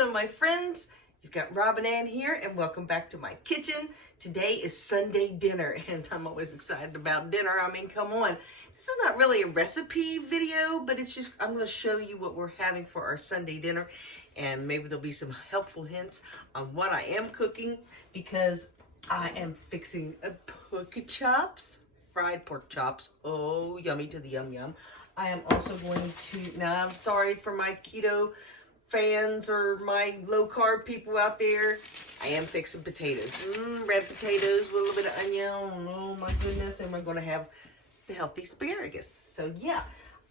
Hello my friends, you've got Robin Ann here and welcome back to my kitchen. Today is Sunday dinner and I'm always excited about dinner. I mean, come on. This is not really a recipe video, but it's just, I'm going to show you what we're having for our Sunday dinner and maybe there'll be some helpful hints on what I am cooking because I am fixing pork chops, fried pork chops. Oh, yummy to the yum yum. I am also going to, now I'm sorry for my keto fans or my low carb people out there. I am fixing potatoes, red potatoes with a little bit of onion. Oh my goodness, and we're going to have the healthy asparagus. So yeah,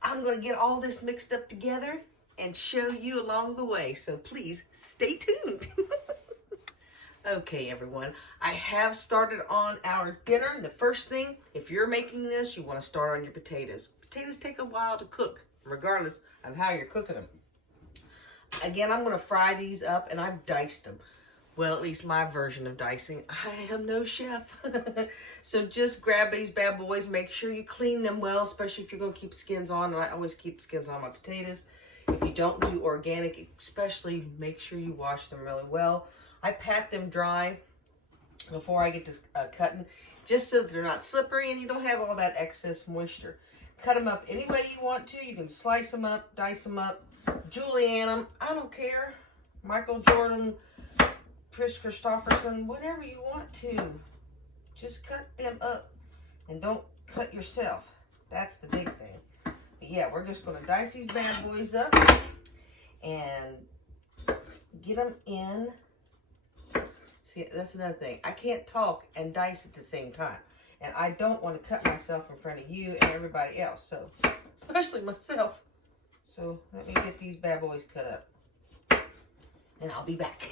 I'm going to get all this mixed up together and show you along the way. So please stay tuned. Okay, everyone, I have started on our dinner. The first thing, if you're making this, you want to start on your potatoes. Potatoes take a while to cook, regardless of how you're cooking them. Again, I'm going to fry these up, and I've diced them. Well, at least my version of dicing. I am no chef. So just grab these bad boys. Make sure you clean them well, especially if you're going to keep skins on. And I always keep skins on my potatoes. If you don't do organic, especially, make sure you wash them really well. I pat them dry before I get to cutting, just so that they're not slippery and you don't have all that excess moisture. Cut them up any way you want to. You can slice them up, dice them up, julienne them. I don't care. Michael Jordan, Chris Christopherson, whatever you want to. Just cut them up and don't cut yourself. That's the big thing. But yeah, we're just going to dice these bad boys up and get them in. See, that's another thing. I can't talk and dice at the same time. And I don't want to cut myself in front of you and everybody else. So, especially myself. So, let me get these bad boys cut up. And I'll be back.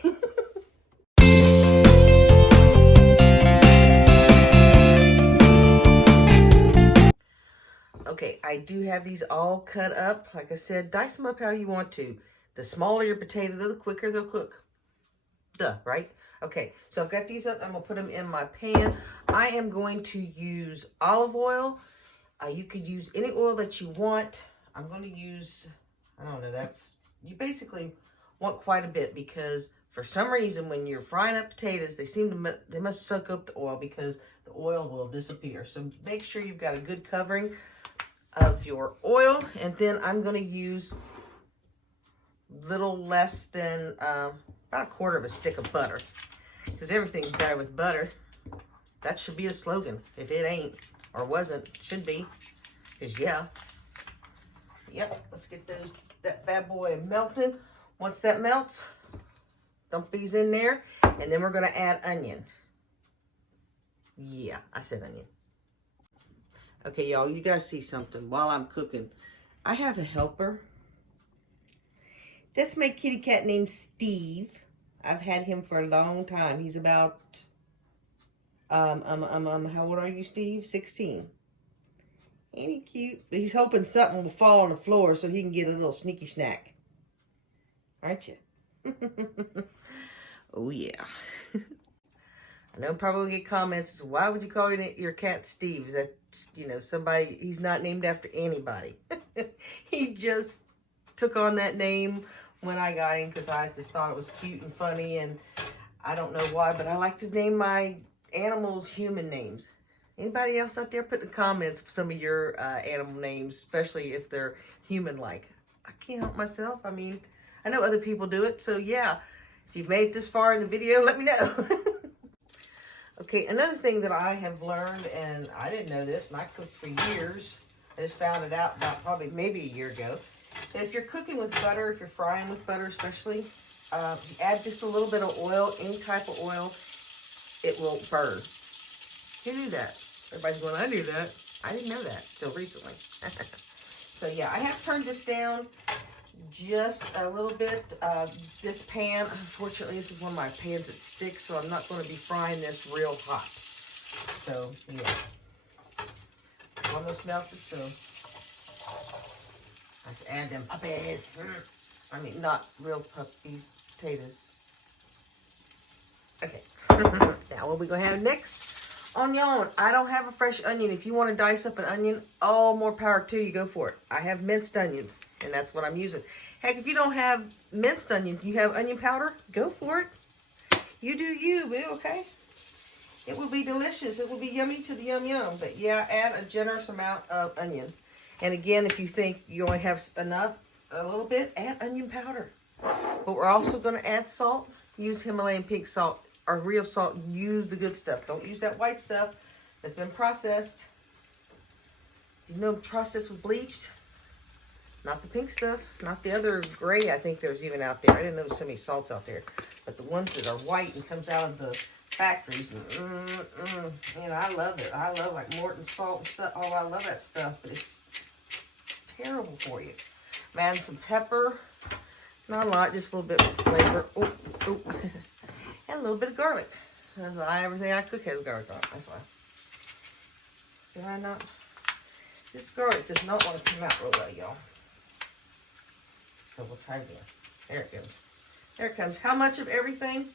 Okay, I do have these all cut up. Like I said, dice them up how you want to. The smaller your potato, the quicker they'll cook. Duh, right? Okay, so I've got these up. I'm going to put them in my pan. I am going to use olive oil. You could use any oil that you want. I'm going to use, I don't know, you basically want quite a bit because for some reason when you're frying up potatoes, they must suck up the oil because the oil will disappear. So make sure you've got a good covering of your oil. And then I'm going to use little less than about a quarter of a stick of butter. Because everything's better with butter. That should be a slogan. If it ain't, or wasn't, should be. Because yeah. Yep, let's get that bad boy melted. Once that melts, dump these in there. And then we're going to add onion. Yeah, I said onion. Okay, y'all, you guys see something while I'm cooking. I have a helper. That's my kitty cat named Steve. I've had him for a long time. He's about, how old are you, Steve? 16. Ain't he cute? But he's hoping something will fall on the floor so he can get a little sneaky snack. Aren't you? Oh, yeah. I know probably get comments, why would you call your cat Steve? Is that, somebody, he's not named after anybody. He just took on that name when I got him because I just thought it was cute and funny, and I don't know why, but I like to name my animals human names. Anybody else out there, put in the comments some of your animal names, especially if they're human-like. I can't help myself. I mean, I know other people do it, so yeah. If you've made it this far in the video, let me know. Okay, another thing that I have learned, and I didn't know this, and I cooked for years. I just found it out about probably maybe a year ago. And if you're cooking with butter, if you're frying with butter especially, add just a little bit of oil, any type of oil, it will burn. Who knew that? Everybody's going, I knew that. I didn't know that until recently. So yeah, I have turned this down just a little bit. This pan, unfortunately, this is one of my pans that sticks, so I'm not going to be frying this real hot. So yeah, almost melted, so let's add them puppies. I mean, not real puppies, potatoes. Okay. Now what we going to have next? Onion. I don't have a fresh onion. If you want to dice up an onion, all more power to you. Go for it. I have minced onions, and that's what I'm using. Heck, if you don't have minced onion. You have onion powder? Go for it. You do you, boo, okay? It will be delicious. It will be yummy to the yum yum. But yeah, add a generous amount of onion. And again, if you think you only have enough, a little bit, add onion powder. But we're also going to add salt. Use Himalayan pink salt or real salt. Use the good stuff. Don't use that white stuff that's been processed. You know, processed with bleached. Not the pink stuff. Not the other gray I think there's even out there. I didn't know there was so many salts out there. But the ones that are white and comes out of the factories. And I love it. I love like Morton salt and stuff. Oh, I love that stuff. But it's terrible for you. I'm adding some pepper. Not a lot, just a little bit of flavor. Oh. And a little bit of garlic. That's why everything I cook has garlic on it. That's why. Did I not? This garlic does not want to come out real well, y'all. So we'll try again. There it goes. There it comes. How much of everything?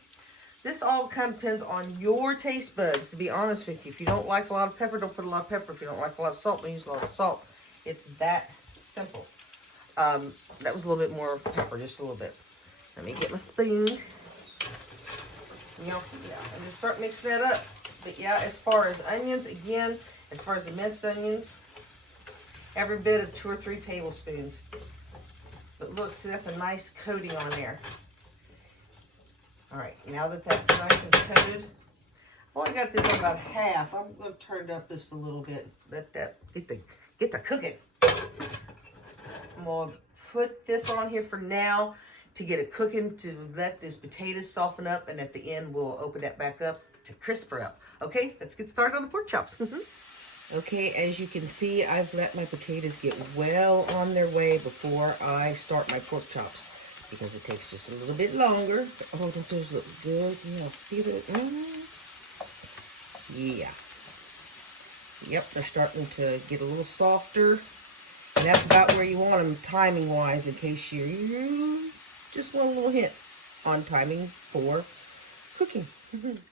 This all kind of depends on your taste buds, to be honest with you. If you don't like a lot of pepper, don't put a lot of pepper. If you don't like a lot of salt, don't use a lot of salt. It's that simple. That was a little bit more pepper, just a little bit. Let me get my spoon. Y'all see that. I'm just start mixing that up. But yeah, as far as onions, again, as far as the minced onions, every bit of 2 or 3 tablespoons. But look, see, that's a nice coating on there. All right, now that that's nice and coated, I only got this on about half. I'm going to turn it up just a little bit. Let that get the cooking. I'm going to put this on here for now to get it cooking, to let these potatoes soften up, and at the end we'll open that back up to crisp her up. Okay, let's get started on the pork chops. Okay, as you can see, I've let my potatoes get well on their way before I start my pork chops, because it takes just a little bit longer. Oh, don't those look good? You know, see that? Yeah. Yep, they're starting to get a little softer. And that's about where you want them timing-wise, in case you just want a little hint on timing for cooking.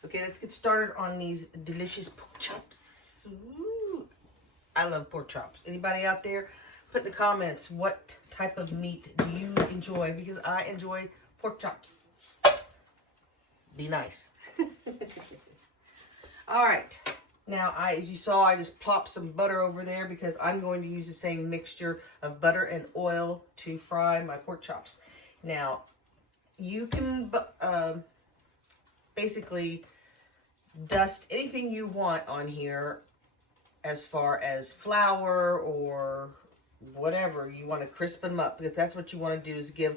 Okay, let's get started on these delicious pork chops. Ooh. I love pork chops. Anybody out there? Put in the comments, what type of meat do you enjoy? Because I enjoy pork chops. Be nice. All right. Now, as you saw, I just plopped some butter over there because I'm going to use the same mixture of butter and oil to fry my pork chops. Now, you can basically dust anything you want on here as far as flour or whatever you want to crisp them up, because that's what you want to do, is give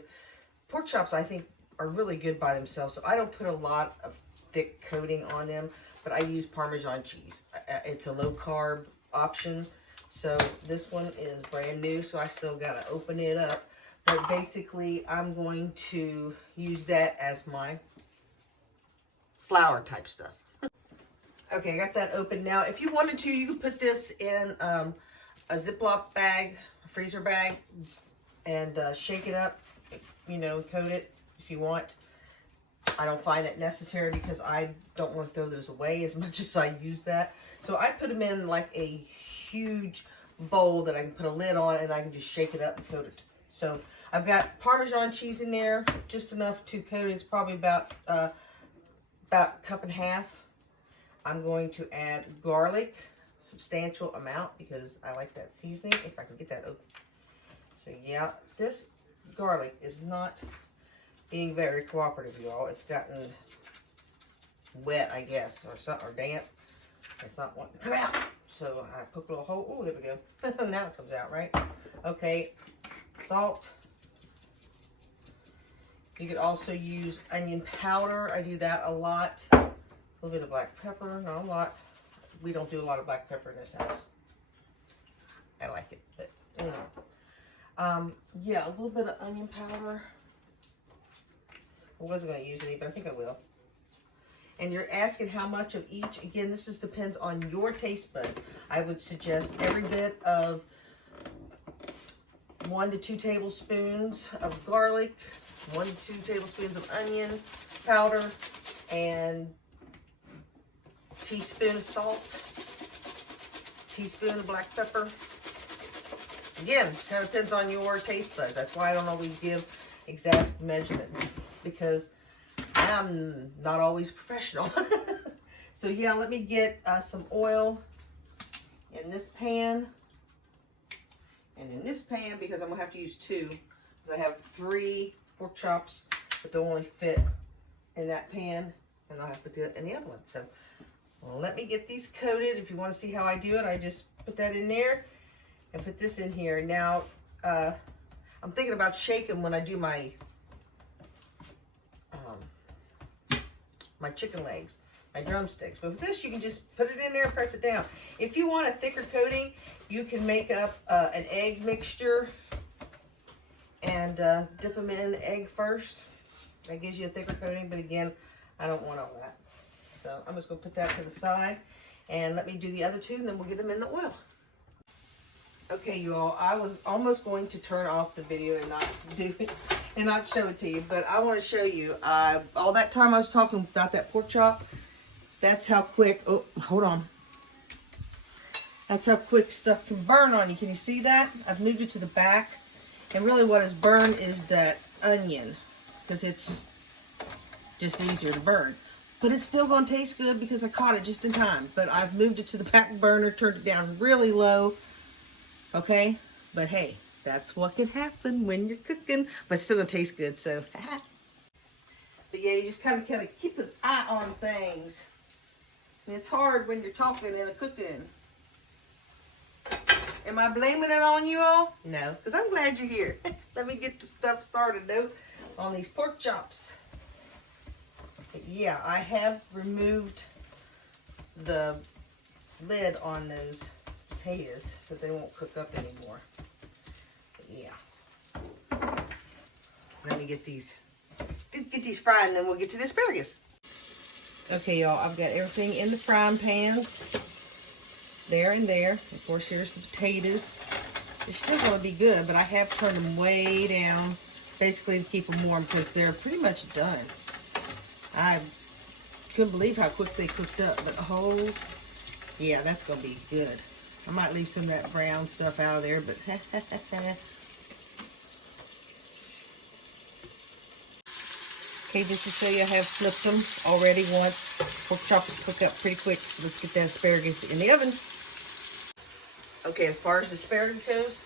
pork chops, I think, are really good by themselves. So I don't put a lot of thick coating on them, but I use Parmesan cheese. It's a low carb option. So this one is brand new, so I still gotta open it up. But basically, I'm going to use that as my flour type stuff. Okay, I got that open now. If you wanted to, you could put this in a Ziploc bag, a freezer bag, and shake it up, you know, coat it if you want. I don't find that necessary because I don't want to throw those away as much as I use that. So I put them in like a huge bowl that I can put a lid on, and I can just shake it up and coat it. So I've got Parmesan cheese in there, just enough to coat it. It's probably about a cup and a half. I'm going to add garlic, substantial amount, because I like that seasoning, if I can get that open. So yeah, this garlic is not being very cooperative, y'all. It's gotten wet, I guess, or something, or damp. It's not wanting to come out. So I poke a little hole. Oh, there we go. Now it comes out, right? Okay, salt. You could also use onion powder. I do that a lot. A little bit of black pepper, not a lot. We don't do a lot of black pepper in this house. I like it, but you know. Yeah, a little bit of onion powder. I wasn't going to use any, but I think I will. And you're asking how much of each. Again, this just depends on your taste buds. I would suggest every bit of 1 to 2 tablespoons of garlic, 1 to 2 tablespoons of onion powder, and teaspoon of salt, teaspoon of black pepper. Again, kind of depends on your taste buds. That's why I don't always give exact measurement because I'm not always professional. So yeah, let me get some oil in this pan and in this pan, because I'm gonna have to use two, because I have 3 pork chops, but they'll only fit in that pan, and I'll have to put it in the other one. So well, let me get these coated. If you want to see how I do it, I just put that in there and put this in here. Now I'm thinking about shaking when I do my my chicken legs, my drumsticks. But with this, you can just put it in there and press it down. If you want a thicker coating, you can make up an egg mixture and dip them in the egg first. That gives you a thicker coating, but again, I don't want all that. So I'm just gonna put that to the side and let me do the other two, and then we'll get them in the oil. Okay, you all, I was almost going to turn off the video and not do it and not show it to you, but I want to show you. All that time I was talking about that pork chop, that's how quick, oh, hold on. That's how quick stuff can burn on you. Can you see that? I've moved it to the back, and really what is burned is that onion, because it's just easier to burn. But it's still going to taste good because I caught it just in time. But I've moved it to the back burner, turned it down really low. Okay? But hey, that's what can happen when you're cooking. But it's still going to taste good, so. But yeah, you just kind of keep an eye on things. And it's hard when you're talking and cooking. Am I blaming it on you all? No, because I'm glad you're here. Let me get the stuff started, though, on these pork chops. But yeah, I have removed the lid on those potatoes so they won't cook up anymore. But yeah. Let me get these fried, and then we'll get to the asparagus. Okay, y'all, I've got everything in the frying pans. There and there. Of course, here's the potatoes. They're still going to be good, but I have turned them way down, basically to keep them warm, because they're pretty much done. I couldn't believe how quick they cooked up, but oh, yeah, that's going to be good. I might leave some of that brown stuff out of there, but okay, just to show you, I have flipped them already once. Pork chops cook up pretty quick, so let's get that asparagus in the oven. Okay, as far as the asparagus goes,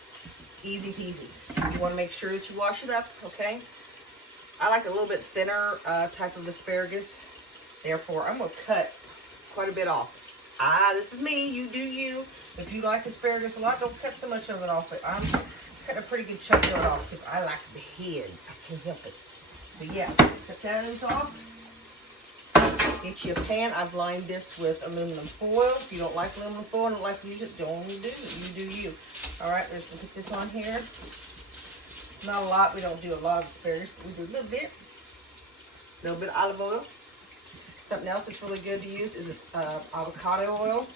easy peasy. You want to make sure that you wash it up, okay? I like a little bit thinner type of asparagus. Therefore, I'm going to cut quite a bit off. This is me. You do you. If you like asparagus a lot, don't cut so much of it off. But I'm cutting a pretty good chunk of it off because I like the heads. I can't help it. So yeah, cut those off. Get you a pan. I've lined this with aluminum foil. If you don't like aluminum foil and don't like to use it, don't do it. You do you. All right, let's put this on here. Not a lot. We don't do a lot of asparagus, but we do a little bit. A little bit of olive oil. Something else that's really good to use is this avocado oil.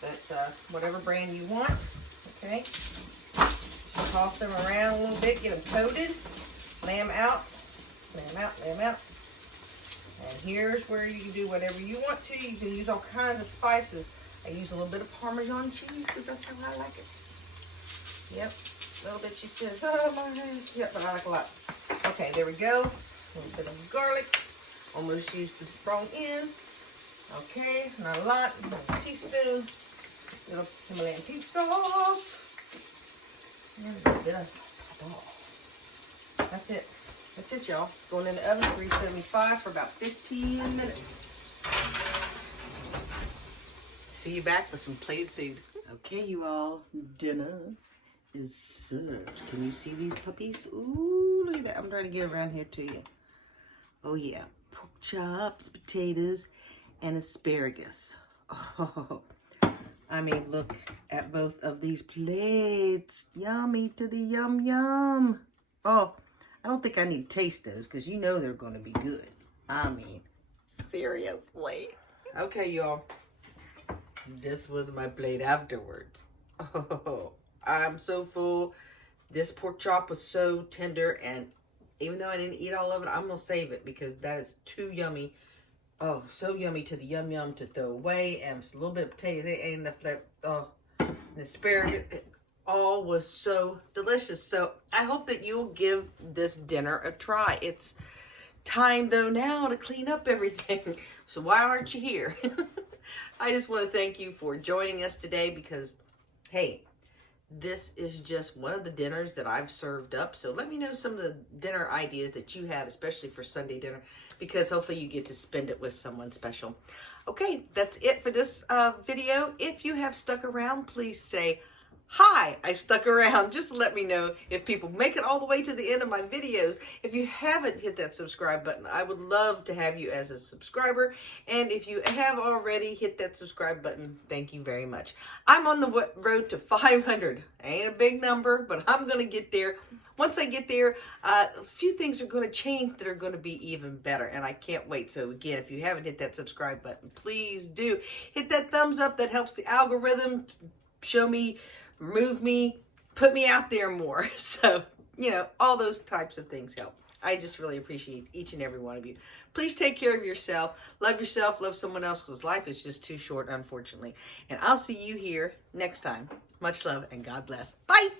But whatever brand you want. Okay. Just toss them around a little bit. Get them coated. Lay them out. Lay them out. Lay them out. And here's where you can do whatever you want to. You can use all kinds of spices. I use a little bit of Parmesan cheese because that's how I like it. Yep. A little bit, she says, oh my goodness. Yep, but I like a lot. Okay, there we go. A little bit of garlic. Almost used the wrong end. Okay, not a lot. A teaspoon. Little Himalayan pea salt. And a little bit of pepper. That's it. That's it, y'all. Going in the oven, 375 for about 15 minutes. See you back with some plated food. Okay, you all. Dinner is served. Can you see these puppies? Ooh, look at that. I'm trying to get around here to you. Oh, yeah. Pork chops, potatoes, and asparagus. Oh, I mean, look at both of these plates. Yummy to the yum yum. Oh, I don't think I need to taste those because you know they're going to be good. I mean, seriously. Okay, y'all. This was my plate afterwards. Oh, I'm so full. This pork chop was so tender, and even though I didn't eat all of it, I'm going to save it because that is too yummy. Oh, so yummy to the yum yum to throw away. And just a little bit of potatoes. They ain't enough left. Oh, the asparagus. all was so delicious. So I hope that you'll give this dinner a try. It's time though now to clean up everything. So why aren't you here? I just want to thank you for joining us today because, hey, this is just one of the dinners that I've served up. So let me know some of the dinner ideas that you have, especially for Sunday dinner, because hopefully you get to spend it with someone special. Okay, that's it for this video. If you have stuck around, please say, hi, I stuck around. Just let me know if people make it all the way to the end of my videos. If you haven't hit that subscribe button, I would love to have you as a subscriber. And if you have already hit that subscribe button, thank you very much. I'm on the road to 500. Ain't a big number, but I'm going to get there. Once I get there, a few things are going to change that are going to be even better, and I can't wait. So again, if you haven't hit that subscribe button, please do. Hit that thumbs up. That helps the algorithm show me, move me, put me out there more. So, you know, all those types of things help. I just really appreciate each and every one of you. Please take care of yourself. Love someone else, because life is just too short, unfortunately. And I'll see you here next time. Much love and God bless. Bye.